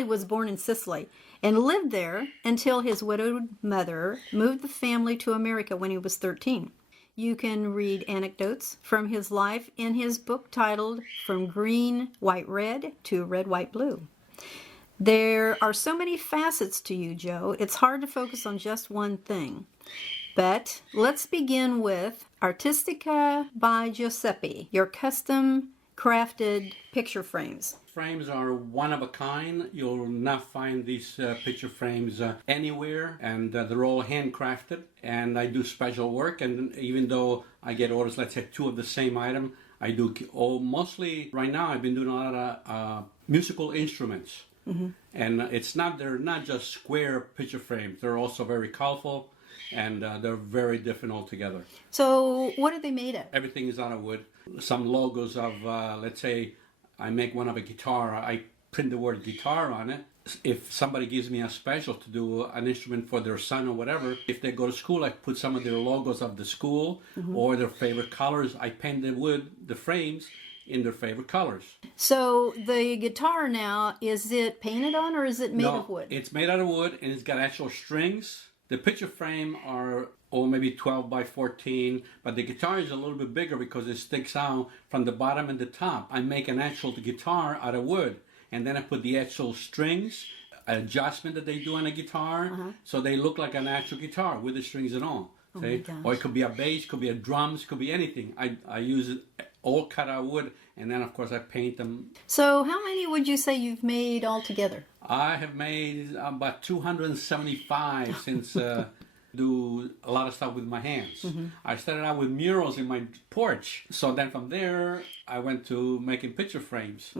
Spinelli was born in Sicily and lived there until his widowed mother moved the family to America when he was 13. You can read anecdotes from his life in his book titled From Green, White, Red to Red, White, Blue. There are so many facets to you, Joe. It's hard to focus on just one thing. But let's begin with Artistica by Giuseppe, your custom crafted picture frames. Frames are one of a kind. You'll not find these picture frames anywhere, and they're all handcrafted. And I do special work, and even though I get orders, let's say 2 of the same item, I do mostly right now. I've been doing a lot of musical instruments, and they're not just square picture frames. They're also very colorful, and they're very different altogether. So what are they made of? Everything is out of wood. Some logos of, let's say, I make one of a guitar. I print the word guitar on it. If somebody gives me a special to do an instrument for their son or whatever, if they go to school, I put some of their logos of the school or their favorite colors. I paint the wood, the frames, in their favorite colors. So the guitar now, is it painted on or is it made of wood? It's made out of wood and it's got actual strings. The picture frame are maybe 12 by 14, but the guitar is a little bit bigger because it sticks out from the bottom and the top. I make an actual guitar out of wood, and then I put the actual strings, adjustment that they do on a guitar, so they look like an actual guitar with the strings and all. Oh my gosh. Or it could be a bass, could be a drums, could be anything. I use it all cut out of wood, and then of course I paint them. So how many would you say you've made altogether? I have made about 275 since do a lot of stuff with my hands. I started out with murals in my porch. So then from there, I went to making picture frames.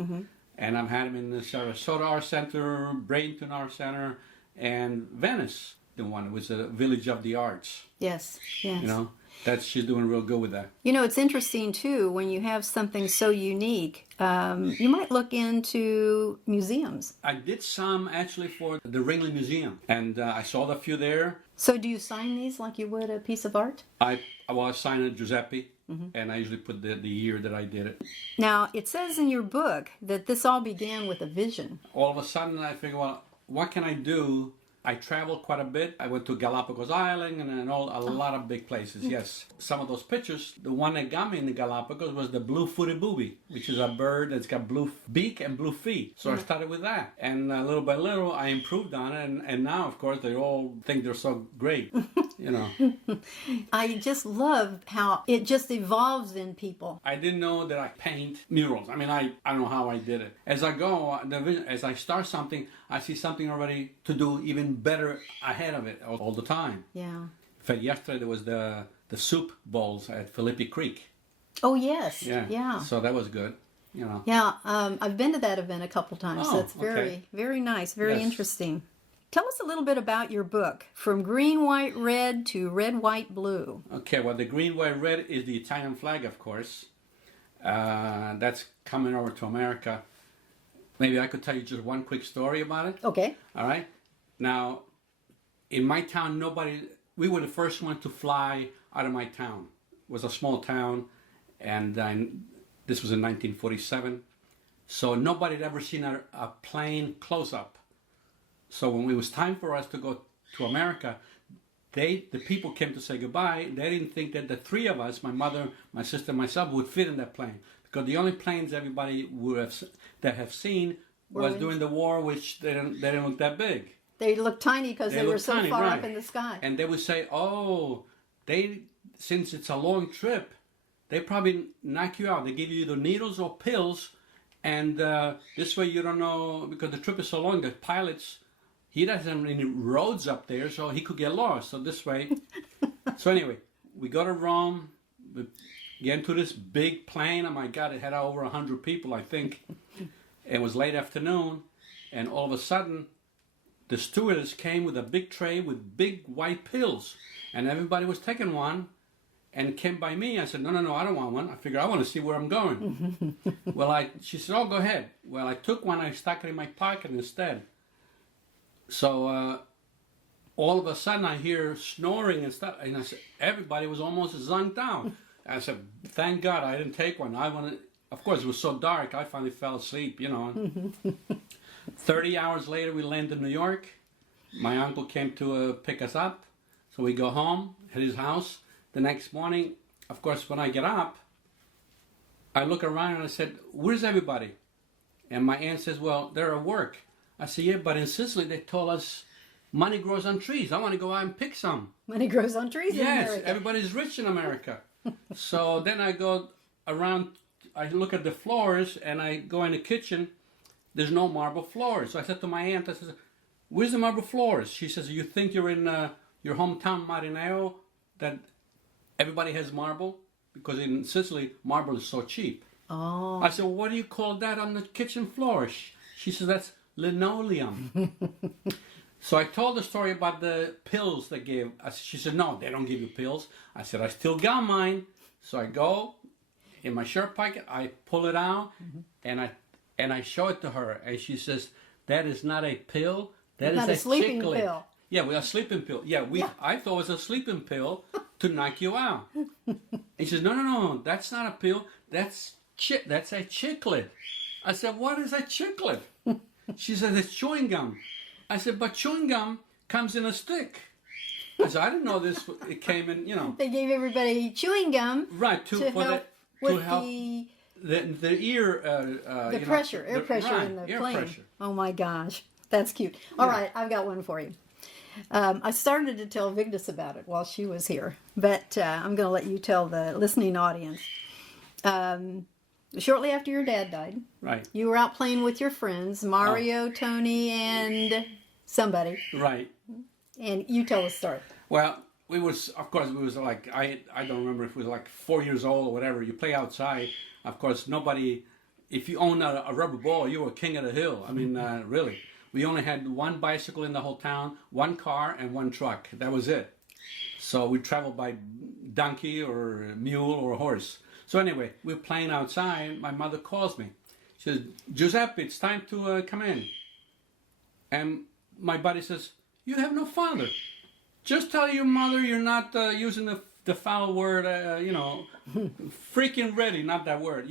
And I've had them in the Sarasota Art Center, Bradenton Art Center, and Venice. The one, it was a Village of the Arts. Yes, yes. You know, she's doing real good with that. You know, it's interesting too, when you have something so unique, you might look into museums. I did some actually for the Ringley Museum, and I saw a few there. So do you sign these like you would a piece of art? I signed it Giuseppe, and I usually put the year that I did it. Now, it says in your book that this all began with a vision. All of a sudden I figured, well, what can I do? I traveled quite a bit. I went to Galapagos Island and a lot of big places, yes. Some of those pictures, the one that got me in the Galapagos was the blue-footed booby, which is a bird that's got blue beak and blue feet. So I started with that. And little by little, I improved on it. And now, of course, they all think they're so great, you know. I just love how it just evolves in people. I didn't know that I paint murals. I mean, I don't know how I did it. As I go, as I start something, I see something already to do even better ahead of it all the time. Yeah. In fact, yesterday there was the soup bowls at Philippi Creek. Oh, yes. Yeah. So that was good, you know. Yeah, I've been to that event a couple times. Oh, That's very, very nice, very Yes. interesting. Tell us a little bit about your book, From Green, White, Red to Red, White, Blue. Okay, well, the green, white, red is the Italian flag, of course. That's coming over to America. Maybe I could tell you just one quick story about it. Okay. All right. Now, in my town, we were the first one to fly out of my town. It was a small town, and this was in 1947. So nobody had ever seen a plane close up. So when it was time for us to go to America, the people came to say goodbye. They didn't think that the 3 of us, my mother, my sister, and myself, would fit in that plane. Because the only planes everybody that have seen was during the war, which they didn't look that big. They looked tiny because they were so tiny, far right. up in the sky. And they would say, since it's a long trip, they probably knock you out. They give you either needles or pills, and this way you don't know, because the trip is so long, the pilots, he doesn't have any roads up there, so he could get lost. So this way, so anyway, we go to Rome, we get into this big plane. Oh my God, it had over 100 people, I think. It was late afternoon, and all of a sudden, the stewardess came with a big tray with big white pills, and everybody was taking one, and came by me. I said, no, I don't want one. I figured I want to see where I'm going. She said, oh, go ahead. Well, I took one, I stuck it in my pocket instead. So all of a sudden I hear snoring and stuff, and I said, everybody was almost zonked out. I said, thank God I didn't take one. Of course, it was so dark, I finally fell asleep, you know. 30 hours later, we land in New York. My uncle came to pick us up. So we go home, at his house. The next morning, of course, when I get up, I look around and I said, where's everybody? And my aunt says, well, they're at work. I said, yeah, but in Sicily, they told us money grows on trees. I want to go out and pick some. Money grows on trees in America. Yes, everybody's rich in America. So then I go around, I look at the floors, and I go in the kitchen. There's no marble floors. So I said to my aunt, I said, where's the marble floors? She says, you think you're in your hometown Marineo that everybody has marble? Because in Sicily, marble is so cheap. Oh. I said, well, what do you call that on the kitchen floor? She says, that's linoleum. So I told the story about the pills they gave. She said, no, they don't give you pills. I said, I still got mine. So I go in my shirt pocket, I pull it out, and I show it to her. And she says, that is not a pill. That Not is a sleeping chiclet. pill. Yeah, a sleeping pill. Yeah, I thought it was a sleeping pill to knock you out. And she says, no, that's not a pill. That's a chiclet. I said, what is a chiclet? She said, it's chewing gum. I said, but chewing gum comes in a stick. I said, I didn't know this. It came in, They gave everybody chewing gum. Right, to help the ear. air pressure in the plane. Pressure. Oh my gosh, that's cute. All right, I've got one for you. I started to tell Vigdis about it while she was here, but I'm going to let you tell the listening audience. Shortly after your dad died, right, you were out playing with your friends, Mario, Tony, and somebody. Right. And you tell the story. Well, we was like, I don't remember if we was like 4 years old or whatever. You play outside. Of course, nobody, if you own a rubber ball, you were king of the hill. I mean, really. We only had one bicycle in the whole town, one car, and one truck. That was it. So we traveled by donkey or mule or horse. So anyway, we're playing outside. My mother calls me. She says, Giuseppe, it's time to come in. And my buddy says, you have no father. Just tell your mother you're not using the foul word, freaking ready, not that word,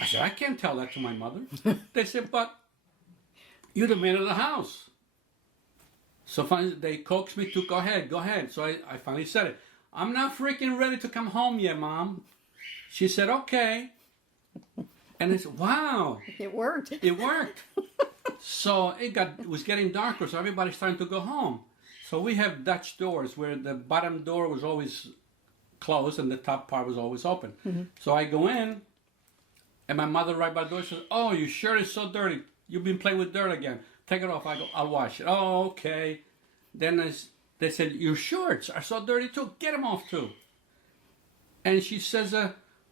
I said, I can't tell that to my mother. They said, but you're the man of the house. So finally, they coaxed me to go ahead. So I finally said it. I'm not freaking ready to come home yet, Mom. She said, okay. And I said, wow. It worked. It worked. So it was getting darker, so everybody's starting to go home. So we have Dutch doors where the bottom door was always closed and the top part was always open. Mm-hmm. So I go in, and my mother right by the door says, oh, your shirt is so dirty. You've been playing with dirt again. Take it off. I go, I'll wash it. Oh, okay. Then they said, your shorts are so dirty too. Get them off too. And she says,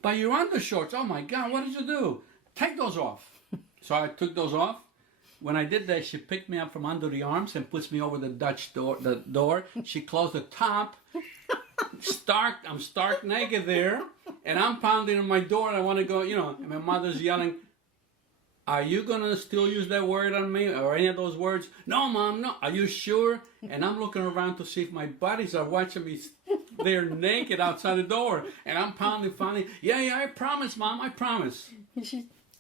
but your undershorts, oh my God, what did you do? Take those off. So I took those off. When I did that, she picked me up from under the arms and puts me over the Dutch door. She closed the top. I'm stark naked there. And I'm pounding on my door and I want to go, and my mother's yelling, are you going to still use that word on me or any of those words? No, Mom, no. Are you sure? And I'm looking around to see if my buddies are watching me. They're naked outside the door. And I'm pounding finally. Yeah, I promise, Mom, I promise.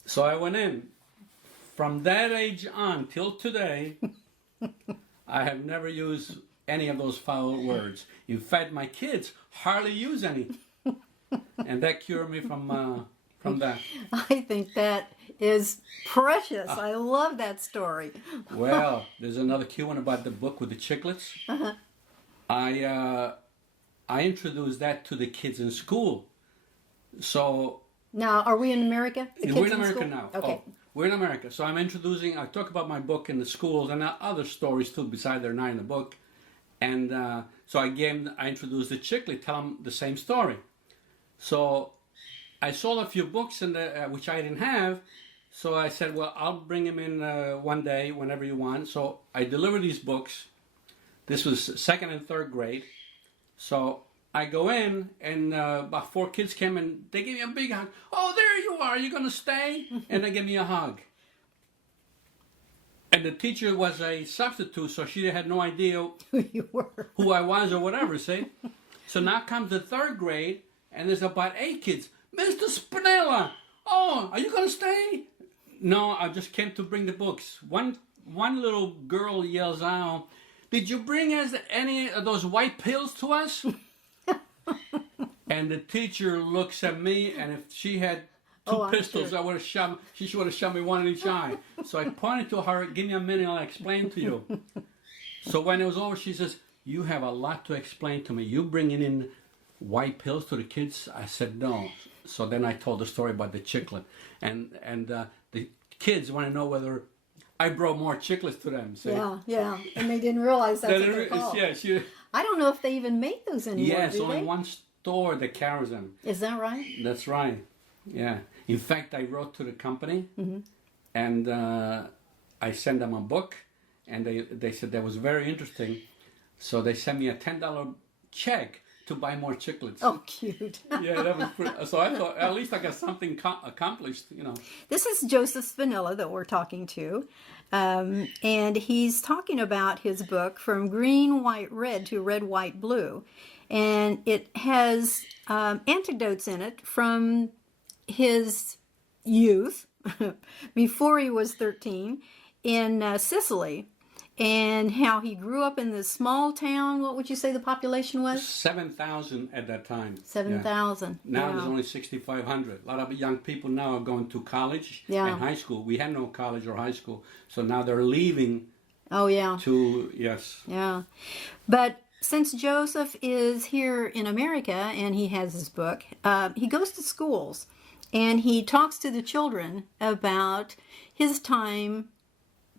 So I went in. From that age on till today, I have never used any of those foul words. In fact, my kids hardly use any. And that cured me from that. I think that is precious. I love that story. Well, there's another cute one about the book with the chiclets. Uh-huh. I introduced that to the kids in school. So now, are we in America? We're in America now. Okay. Oh, we're in America. So I talk about my book in the schools and other stories too, besides they're not in the book. And so I introduced the chiclet, tell them the same story. So I sold a few books which I didn't have. So I said, well, I'll bring them in one day, whenever you want. So I delivered these books. This was 2nd and 3rd grade. So I go in, and about 4 kids came, and they gave me a big hug. Oh, there you are. You going to stay? And they gave me a hug. And the teacher was a substitute, so she had no idea who you were, who I was or whatever, see? So now comes the 3rd grade, and there's about 8 kids. Mr. Spinella, oh, are you going to stay? No, I just came to bring the books. One little girl yells out, "Did you bring us any of those white pills to us?" And the teacher looks at me, and if she had two Oh, I'm pistols, sure. I would have shot. She would have shot me one in each eye. So I pointed to her. "Give me a minute, I'll explain to you." So when it was over, she says, "You have a lot to explain to me. You bringing in white pills to the kids?" I said, "No." So then I told the story about the chiclet, and the kids want to know whether I brought more chiclets to them. See? Yeah, and they didn't realize that's That what it they're is- called. yeah, I don't know if they even make those anymore. yes, do only they? one store that carries them. Is that right? That's right. Yeah. In fact, I wrote to the company, and I sent them a book, and they said that was very interesting. So they sent me a $10 check to buy more chiclets. Oh, cute. Yeah, that was pretty, so I thought at least I got something accomplished, you know. This is Joseph Spinella that we're talking to. And he's talking about his book From Green, White, Red to Red, White, Blue. And it has anecdotes in it from his youth, before he was 13, in Sicily. And how he grew up in this small town. What would you say the population was? 7,000 at that time. 7,000. Now Yeah. there's only 6,500. A lot of young people now are going to college Yeah. and high school. We had no college or high school, so now they're leaving Oh, yeah. to, yes. Yeah. But since Joseph is here in America and he has his book, he goes to schools and he talks to the children about his time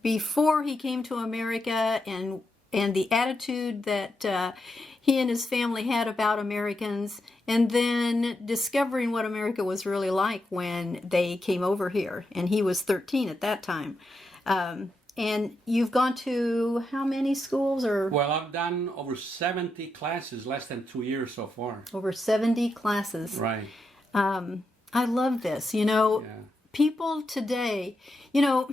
before he came to America and the attitude that he and his family had about Americans, and then discovering what America was really like when they came over here. And he was 13 at that time. And you've gone to how many schools? Or Well, I've done over 70 classes, less than 2 years so far. over 70 classes. Right. I love this. You know, Yeah. people today, you know,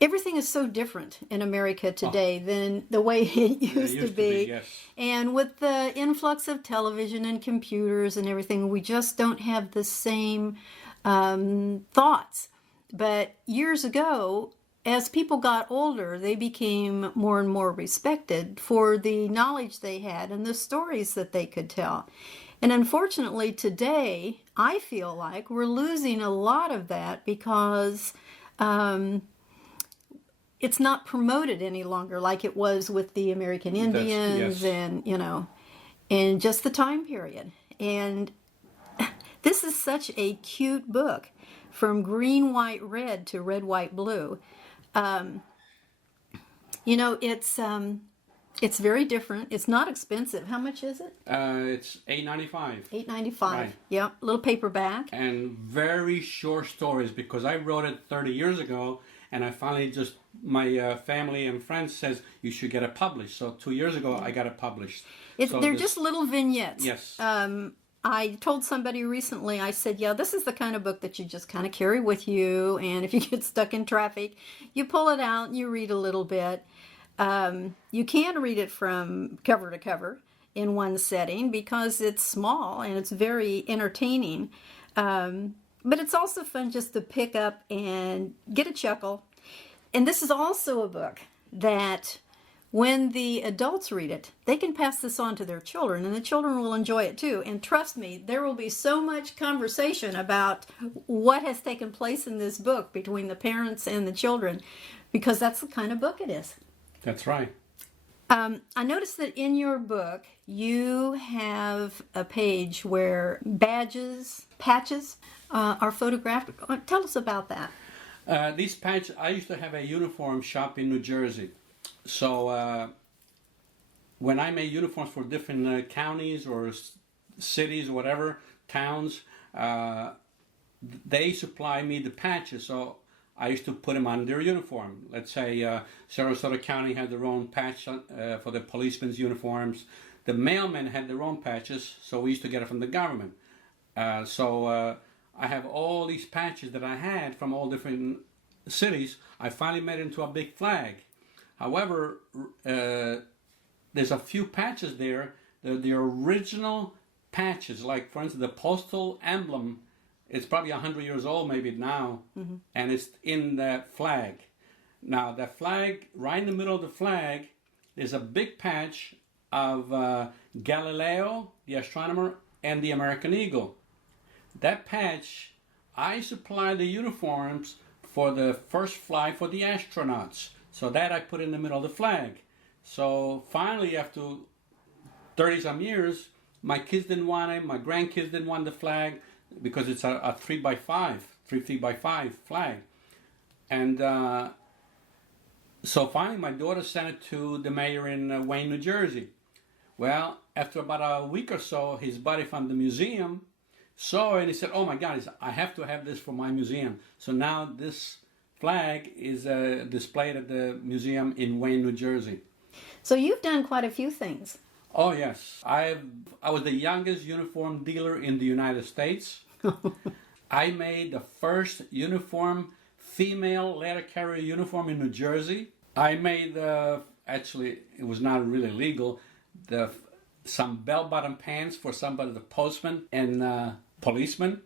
everything is so different in America today than the way it used, to be. Yes. And with the influx of television and computers and everything, we just don't have the same thoughts. But years ago, as people got older, they became more and more respected for the knowledge they had and the stories that they could tell. And unfortunately, today, I feel like we're losing a lot of that because it's not promoted any longer like it was with the American Indians yes. and, you know, and just the time period. And this is such a cute book, From Green, White, Red to Red, White, Blue. You know, it's very different. It's not expensive. How much is it? It's $8.95. $8.95. Right. Yep, little paperback. And very short stories because I wrote it 30 years ago, and I finally just, my family and friends says you should get it published. So 2 years ago I got it published. So They're this- just little vignettes. Yes. I told somebody recently, I said, yeah, this is the kind of book that you just kind of carry with you, and if you get stuck in traffic, you pull it out and you read a little bit. You can read it from cover to cover in one setting because it's small and it's very entertaining. But it's also fun just to pick up and get a chuckle. And this is also a book that when the adults read it, they can pass this on to their children, and the children will enjoy it too. And trust me, there will be so much conversation about what has taken place in this book between the parents and the children, because that's the kind of book it is. That's right. I noticed that in your book, you have a page where patches are photographed. Tell us about that. These patches, I used to have a uniform shop in New Jersey. So when I made uniforms for different counties or cities or whatever, towns, they supply me the patches. So I used to put them on their uniform. Let's say Sarasota County had their own patch for the policemen's uniforms. The mailmen had their own patches, so we used to get it from the government. So I have all these patches that I had from all different cities. I finally made it into a big flag. However, there's a few patches there. The original patches, like for instance the postal emblem, It's probably 100 years old maybe now, and it's in that flag. Now, that flag, right in the middle of the flag, there's a big patch of Galileo, the astronomer, and the American eagle. That patch, I supply the uniforms for the first flight for the astronauts. So that I put in the middle of the flag. So finally, after 30-some years, my kids didn't want it, my grandkids didn't want the flag because it's a 3 by 5, 3 feet by 5 flag. And so finally, my daughter sent it to the mayor in Wayne, New Jersey. Well, after about a week or so, his buddy from the museum saw it and he said, "Oh my God, I have to have this for my museum." So now this flag is displayed at the museum in Wayne, New Jersey. So you've done quite a few things. Oh yes, I was the youngest uniform dealer in the United States. I made the first uniform female letter carrier uniform in New Jersey. I made actually it was not really legal, some bell-bottom pants for somebody, the postman and policeman,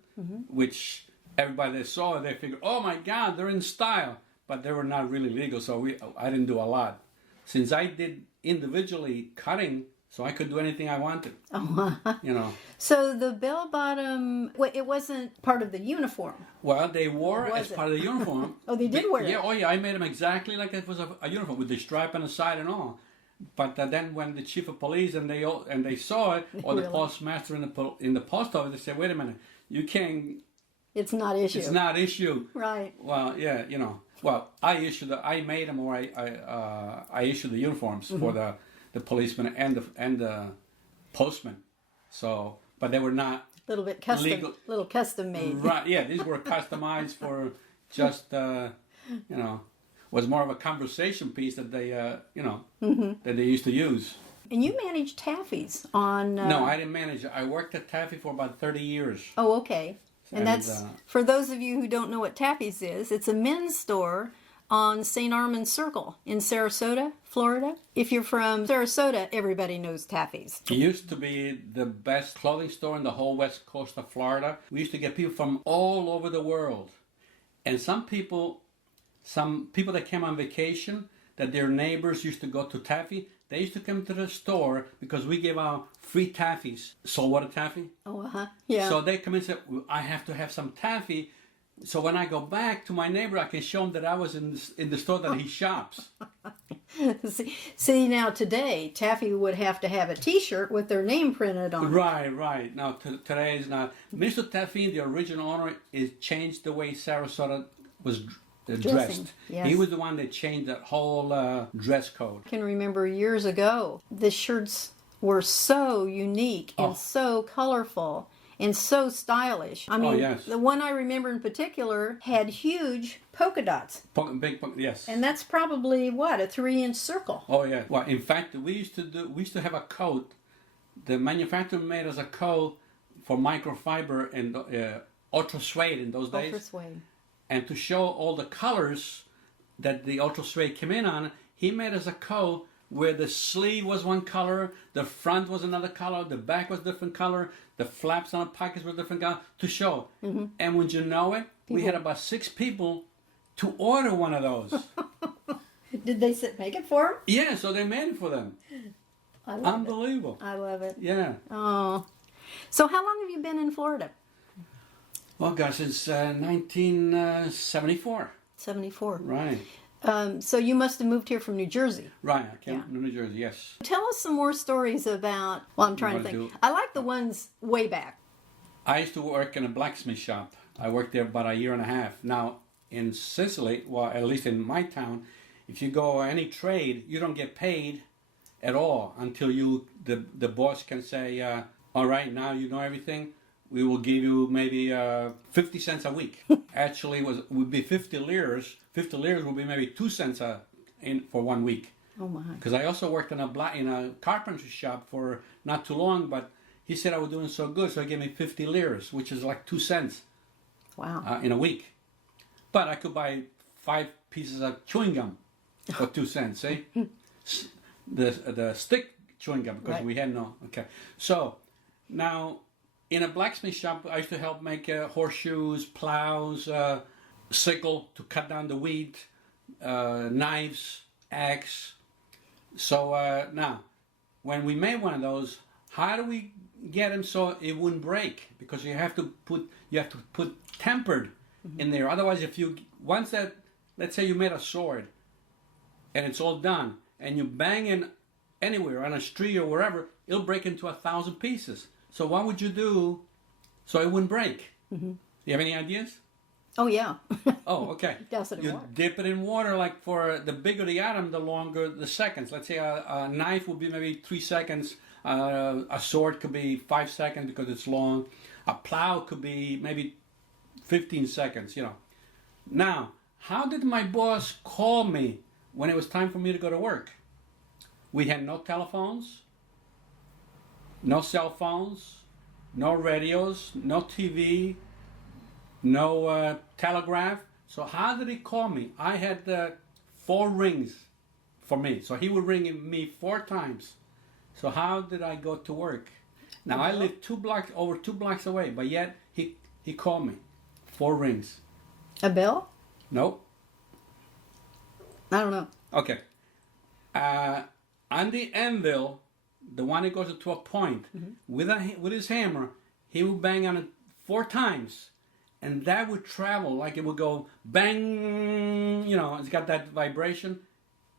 which everybody that saw it, they figured, "Oh my God, they're in style," but they were not really legal. So I didn't do a lot. Since I did individually cutting, so I could do anything I wanted. Oh, You know. so the bell bottom, it wasn't part of the uniform. Well, they wore it Was as it? part of the uniform. Oh, they did wear it? Yeah, oh yeah, I made them exactly like it was a uniform with the stripe on the side and all. But then when the chief of police and they saw it, or the Really? postmaster in the post office, they said, "Wait a minute, you can't. It's not issue. It's not issue." Right. Well, yeah, you know. Well, I made them, or I issued the uniforms for the policeman and the postman. So, but they were not Little bit custom, legal. little custom made. Right, yeah, these were customized for just, you know, was more of a conversation piece that they, you know, that they used to use. And you managed Taffy's on... No, I didn't manage it. I worked at Taffy for about 30 years. Oh, okay. And And, that's, for those of you who don't know what Taffy's is, it's a men's store on St. Armand's Circle in Sarasota, Florida. If you're from Sarasota, everybody knows Taffy's. It used to be the best clothing store in the whole west coast of Florida. We used to get people from all over the world. And some people that came on vacation, that their neighbors used to go to Taffy, they used to come to the store because we gave out free taffies, saltwater taffy. Oh, yeah. So they come in and say, "Well, I have to have some taffy. So when I go back to my neighbor, I can show him that I was in the store that he shops." See, now today, Taffy would have to have a T-shirt with their name printed on it. Right. Now, today is not. Mr. Taffy, the original owner, is changed the way Sarasota was dressed. Yes. He was the one that changed that whole dress code. I can remember years ago, the shirts were so unique and so colorful and so stylish. I mean, yes. The one I remember in particular had huge polka dots. Yes. And that's probably, what, a 3-inch circle? Oh yeah. Well, in fact, we used to have a coat. The manufacturer made us a coat for microfiber and ultra suede in those days. Ultra suede. And to show all the colors that the ultra suede came in on, he made us a coat where the sleeve was one color, the front was another color, the back was different color, the flaps on the pockets were different color, to show. And would you know it, we had about 6 people to order one of those. Did they make it for them? Yeah, so they made it for them. I love Unbelievable. it. I love it. Yeah. Oh. So how long have you been in Florida? Well, gosh, since 1974. 74. Right. So you must have moved here from New Jersey. Right, I came from New Jersey, yes. Tell us some more stories about, well, I'm trying to think. I like the ones way back. I used to work in a blacksmith shop. I worked there about a year and a half. Now, in Sicily, well, at least in my town, if you go any trade, you don't get paid at all until the boss can say, "All right, now you know everything. We will give you maybe 50 cents a week." Actually, it would be 50 liras. 50 liras would be maybe 2 cents for 1 week. Oh my! Because I also worked in a carpentry shop for not too long, but he said I was doing so good, so he gave me 50 liras, which is like 2 cents. Wow! In a week. But I could buy 5 pieces of chewing gum for 2 cents. See, the stick chewing gum because we had no. Okay, so now in a blacksmith shop, I used to help make horseshoes, plows, sickle to cut down the wheat, knives, axe. So now, when we made one of those, how do we get them so it wouldn't break? Because you have to put tempered in there. Otherwise, once that, let's say you made a sword and it's all done, and you bang in anywhere on a street or wherever, it'll break into 1,000 pieces. So what would you do so it wouldn't break? Do you have any ideas? Oh, yeah. Oh, okay. Douse it in You water. dip it in water, like for the bigger the atom, the longer the seconds. Let's say a knife would be maybe 3 seconds. A sword could be 5 seconds because it's long. A plow could be maybe 15 seconds, you know. Now, how did my boss call me when it was time for me to go to work? We had no telephones, no cell phones, no radios, no TV, no telegraph. So how did he call me? I had 4 rings for me. So he would ring me 4 times. So how did I go to work? Now I live over 2 blocks away, but yet he called me. 4 rings. A bell? Nope. I don't know. Okay. On the anvil, the one that goes to a point, with his hammer, he would bang on it 4 times. And that would travel, like it would go bang, you know, it's got that vibration.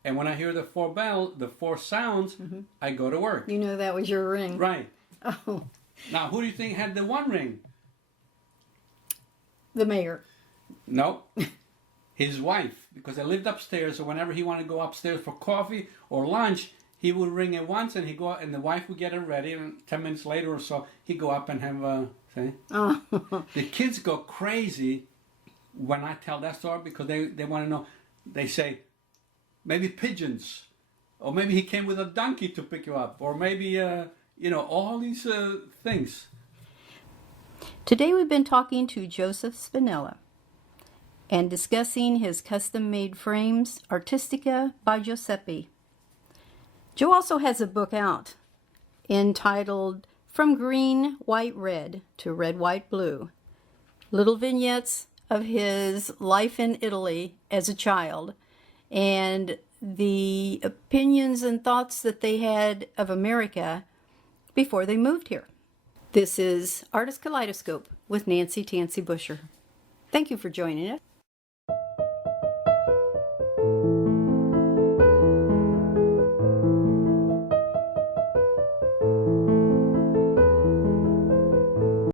And when I hear the 4 sounds, I go to work. You know that was your ring. Right. Oh, Now, who do you think had the 1 ring? the mayor. Nope. His wife, because I lived upstairs, so whenever he wanted to go upstairs for coffee or lunch, he would ring it once, and and the wife would get it ready, and 10 minutes later or so, he'd go up and have a, see? Oh. The kids go crazy when I tell that story because they want to know. They say, maybe pigeons, or maybe he came with a donkey to pick you up, or maybe, you know, all these things. Today we've been talking to Joseph Spinella and discussing his custom-made frames, Artistica by Giuseppe. Joe also has a book out entitled From Green, White, Red to Red, White, Blue. Little vignettes of his life in Italy as a child and the opinions and thoughts that they had of America before they moved here. This is Artist Kaleidoscope with Nancy Tansy Busher. Thank you for joining us.